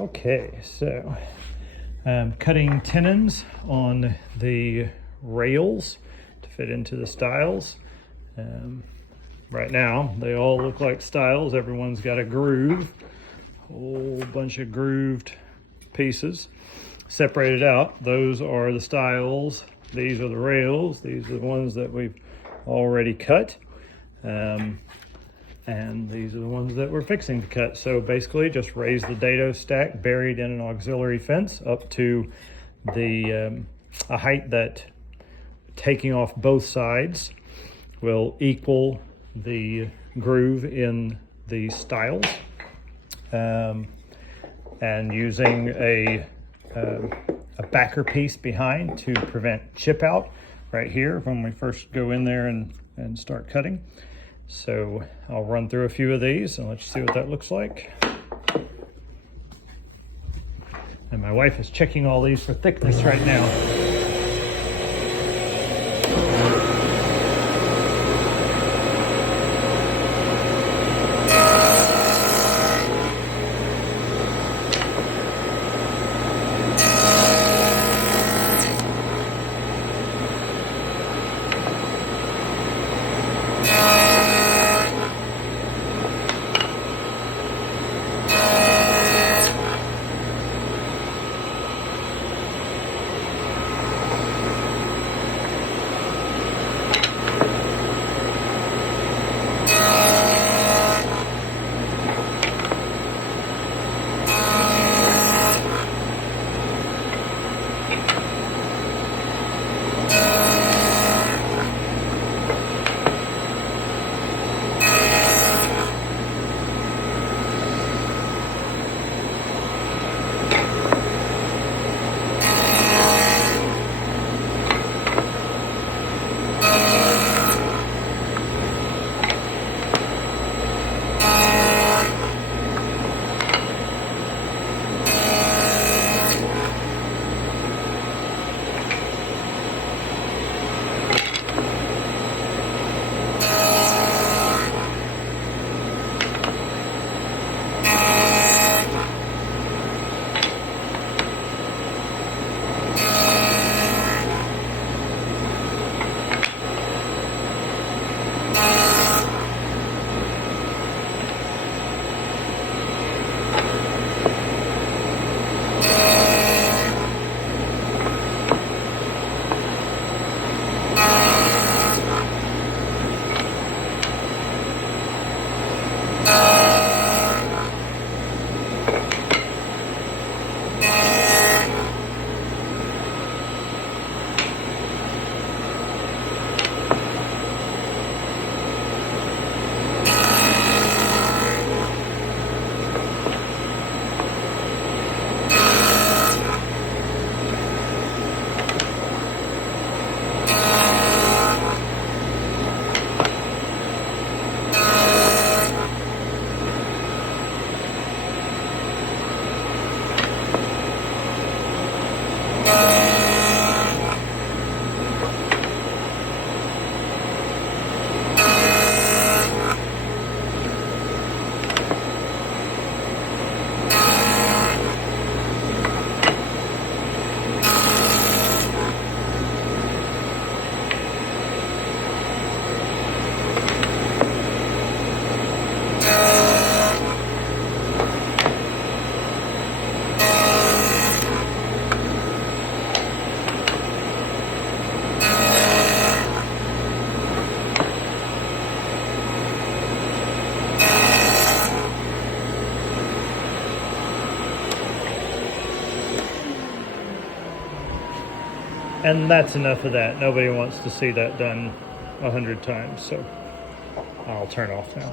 Okay, so I'm cutting tenons on the rails to fit into the stiles. Right now, they all look like stiles. Everyone's got a groove, a whole bunch of grooved pieces. Separated out, those are the stiles. These are the rails. These are the ones that we've already cut. And these are the ones that we're fixing to cut. So basically just raise the dado stack buried in an auxiliary fence up to the a height that, taking off both sides, will equal the groove in the stiles. And using a backer piece behind to prevent chip out right here when we first go in there and start cutting. So I'll run through a few of these and let you see what that looks like. And my wife is checking all these for thickness right now. And that's enough of that. Nobody wants to see that done 100 times, so I'll turn off now.